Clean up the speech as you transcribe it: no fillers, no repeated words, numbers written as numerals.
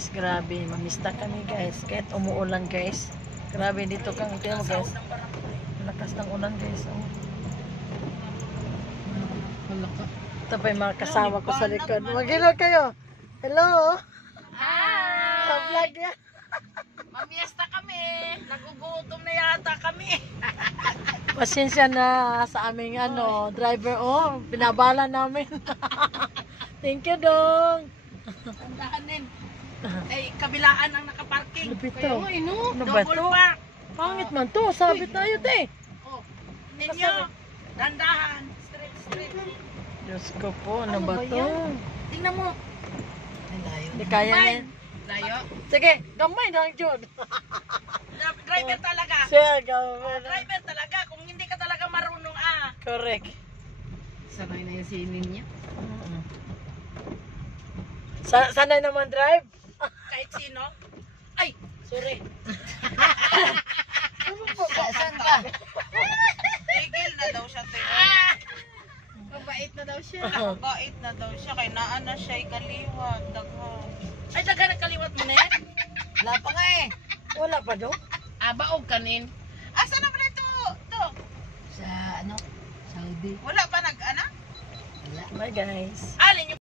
guys, grabe. Mamista kami guys. Kahit umuulan guys. Grabe dito kang tingnan mo guys. Lakas ng ulan guys. Oh. Ito pa yung mga kasama ko sa likod. Mag-hello kayo. Hello. Hi! Sa vlog niya. Mamiesta kami. Nagugutom na yata kami. Pasensya na sa aming driver. Oh, binabala namin. Thank you, Dong. Tandaan din. Ay, kabilaan ang nakaparking. Lupit Kaya to. mo, ino. Ano ba Double to? park. Pangit man to. Sabi tayo, te. Oh, ninyo. Dandahan. Straight. Diyos ko po. Ano ba to? Tingnan mo. Layo. Hindi kaya yan. Layo. Sige, gamay na lang, Jun. Driver talaga. Siya, gamay na. Driver talaga. Kung hindi ka talaga marunong Correct. Sanay na yung sinin niya. Sanay naman drive? Kahit sino. Ay, sorry. Saan ka? Tigil na daw siya, tigil. Mabait na daw siya. Mabait na daw siya. Kaya naan na siya kaliwat. Ay, daga na kaliwat mo na yan? Wala pa nga eh. Wala pa daw? Baog kanin. Asa na pala ito? Ito? Sa Saudi. Wala pa nag-anak? Wala. Bye guys. Alin yung